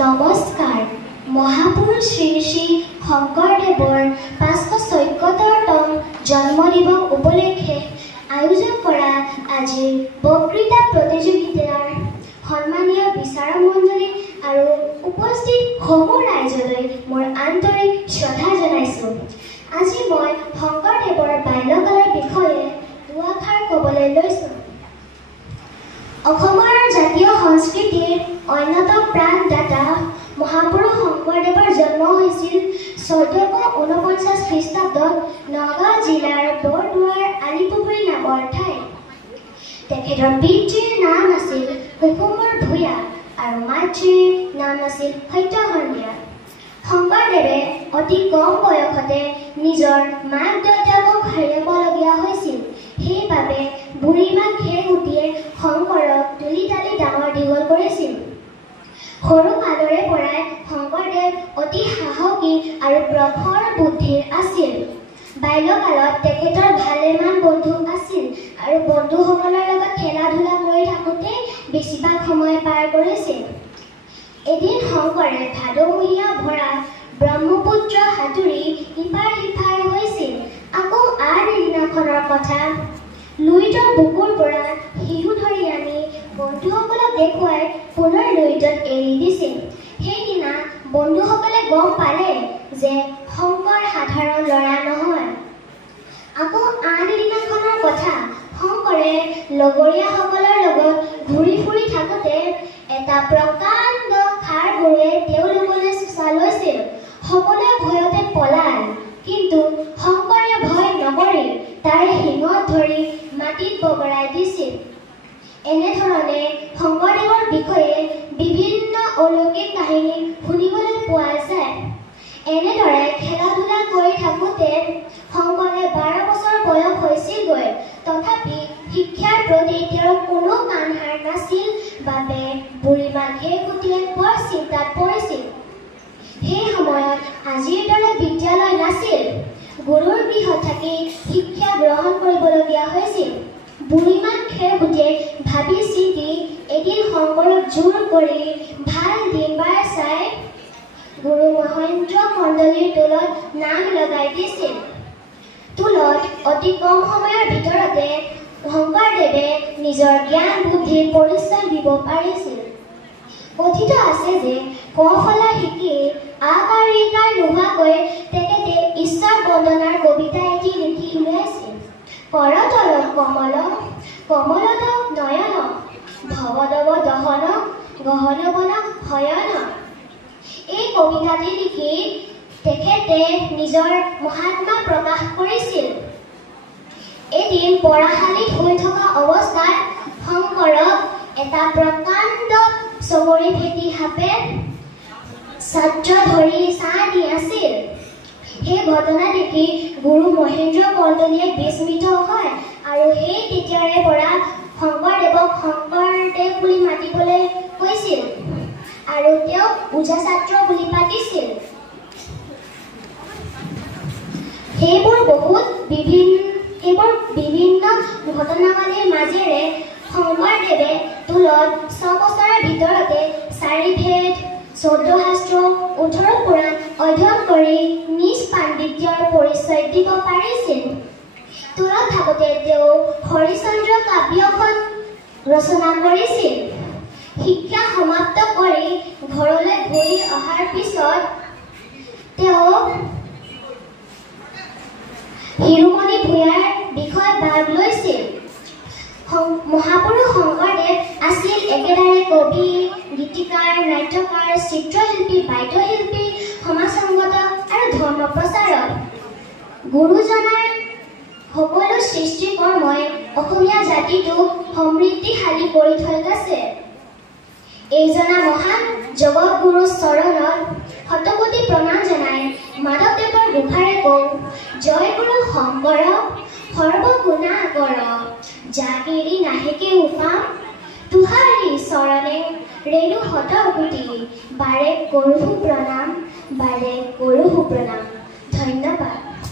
নমস্কাৰ। মহাপুৰুষ শ্ৰী শ্ৰী শংকৰদেৱৰ ৫৭৪তম জন্মদিবস উপলক্ষে আয়োজন কৰা আজিৰ বক্তৃতা প্ৰতিযোগিতাৰ সন্মানীয় বিচাৰক মণ্ডলী আৰু উপস্থিত সমূহ ৰাইজলৈ মোৰ আন্তৰিক শ্ৰদ্ধা জনাইছোঁ। আজি মই শংকৰদেৱৰ বাল্যকালৰ বিষয়ে দুআষাৰ ক'বলৈ লৈছোঁ। অসমৰ জাতীয় সংস্কৃতিৰ অন্যতম প্ৰাণদাতা মহাপুৰুষ শংকৰদেৱৰ জন্ম হৈছিল ১৪৪৯ খ্ৰীষ্টাব্দত নগাঁও জিলাৰ বৰদুৱাৰ আলিপুখুৰী নামৰ ঠাইত। তেখেতৰ পিতৃৰ নাম আছিল কুকুমৰ ভূঞা আৰু মাতৃৰ নাম আছিল সত্য সন্ধিয়া। শংকৰদেৱে অতি কম বয়সতে নিজৰ মাক দেউতাকক হেৰুৱাবলগীয়া হৈছিল। সেইবাবে বুঢ়ীমাক খেৰসুতীয়ে শংকৰক তুলি তালি ডাঙৰ দীঘল কৰিছিল। সৰু কালৰে পৰাই শংকৰদেৱ অতি সাহসী আৰু প্ৰখৰ বুদ্ধিৰ আছিল। বাল্যকালত তেখেতৰ ভালেমান বন্ধু আছিল আৰু বন্ধুসকলৰ লগত খেলা ধূলা কৰি থাকোঁতে বেছিভাগ সময় পাৰ কৰিছিল। এদিন শংকৰে ভাদমহীয়া ভৰা ব্ৰহ্মপুত্ৰ সাঁতুৰি ইপাৰ সিপাৰ হৈছিল। আকৌ আন এদিনাখনৰ কথা, লুইতৰ বুকুৰ পৰা শিশু ধৰি আনি বন্ধুসকলক দেখুৱাই পুনৰ লুইতত এৰি দিছিল। সেইদিনা বন্ধুসকলে গম পালে যে শংকৰ সাধাৰণ ল'ৰা নহয়। আকৌ আন এদিনাখনৰ কথা, শংকৰে লগৰীয়াসকলৰ লগত ঘূৰি ফুৰি থাকোঁতে এটা প্ৰকাণ্ড ষাঁড় গৰুৱে তেওঁলোকলৈ চোচা লৈছিল। সকলোৱে ভয়তে পলাল, কিন্তু শংকৰে ভয় নকৰি তাৰে শিঙত ধৰি মাটিত বগৰাই দিছিল। এনেধৰণে শংকৰদেৱৰ বিষয়ে বিভিন্ন অলৌকিক কাহিনী শুনিবলৈ পোৱা যায়। এনেদৰে খেলা ধূলা কৰি থাকোঁতে শংকৰে ১২ বছৰ বয়স হৈছিলগৈ। তথাপি শিক্ষাৰ প্ৰতি তেওঁৰ কোনো কাণ সাৰ নাছিল বাবে বুঢ়ীমাক খেৰসুতীয়ে বৰ চিন্তাত পৰিছিল। সেই সময়ত আজিৰ দৰে বিদ্যালয় নাছিল। গুৰুৰ গৃহত থাকি শিক্ষা গ্ৰহণ কৰিবলগীয়া হৈছিল। বুঢ়ীমাক খেৰসুতীয়ে ভাবি চিন্তি এদিন শংকৰক জোৰ কৰি ভাল দিন বাৰ চাই গুৰু মহেন্দ্ৰ মণ্ডলীৰ টোলত নাম লগাই দিছিল। টোলত অতি কম সময়ৰ ভিতৰতে শংকৰদেৱে নিজৰ জ্ঞান বুদ্ধিৰ পৰিচয় দিব পাৰিছিল। কথিত আছে যে ক ফলা শিকি আকাৰ ইকাৰ নোহোৱাকৈ তেখেতে ঈশ্বৰ বন্দনাৰ কবিতা এটি লিখি উলিয়াইছিল। কৰতল কমল কমলত নয়ন ভৱদৱ দহন গহন বন শয়ন। এই কবিতাটি লিখি তেখেতে নিজৰ মহাত্মা প্ৰকাশ কৰিছিল। এদিন পঢ়াশালীত হৈ থকা অৱস্থাত শংকৰক এটা প্ৰকাণ্ড চমৰি ফেটি সাপে ছাত্ৰ ধৰি ছাঁ দি আছিল। সেই ঘটনা দেখি গুৰু মহেন্দ্ৰ মণ্ডলীয়ে বিস্মিত হয় আৰু সেই তেতিয়াৰে পৰা শংকৰদেৱক শংকৰদেৱ বুলি মাতিবলৈ কৈছিল আৰু তেওঁক ওজা ছাত্ৰ বুলি পাতিছিল। সেইবোৰ বিভিন্ন ঘটনাৱলীৰ মাজেৰে শংকৰদেৱে টোলত ৬ বছৰৰ ভিতৰতে ৪ ভেদ ১৪ শাস্ত্ৰ ১৮ পুৰাণ অধ্যয়ন কৰি নিজ পাণ্ডিত্যৰ পৰিচয় দিব পাৰিছিল। টোলত থাকোঁতে তেওঁ হৰিশ্চন্দ্ৰ কাব্যখন ৰচনা কৰিছিল। শিক্ষা সমাপ্ত কৰি ঘৰলৈ ঘূৰি অহাৰ পিছত তেওঁ শিৰোমণি ভূঞাৰ বিষয়ে ভাগ লৈছিল। মহাপুৰুষ শংকৰদেৱ আছিল একেদৰে কবি, গীতিকাৰ, নাট্যকাৰ, চিত্ৰশিল্পী, বাদ্যশিল্পী, সমাজসংগত আৰু ধৰ্ম প্ৰচাৰক। গুৰুজনাৰ সকলো সৃষ্টি কৰ্মই অসমীয়া জাতিটোক সমৃদ্ধিশালী কৰি থৈ গৈছে। এইজনা মহান জগতগুৰু চৰণত শতকোটি প্ৰণাম জনাই মাধৱদেৱৰ দুখাৰে কওঁ, জয় গুৰু শংকৰ সৰ্বগুণাকৰ জাগিৰি নাহিকে উপাম তুহাৰি চৰণে ৰেণু শতকোটি বাৰে কৰোঁ প্ৰণাম বাৰে কৰোঁ প্ৰণাম। ধন্যবাদ।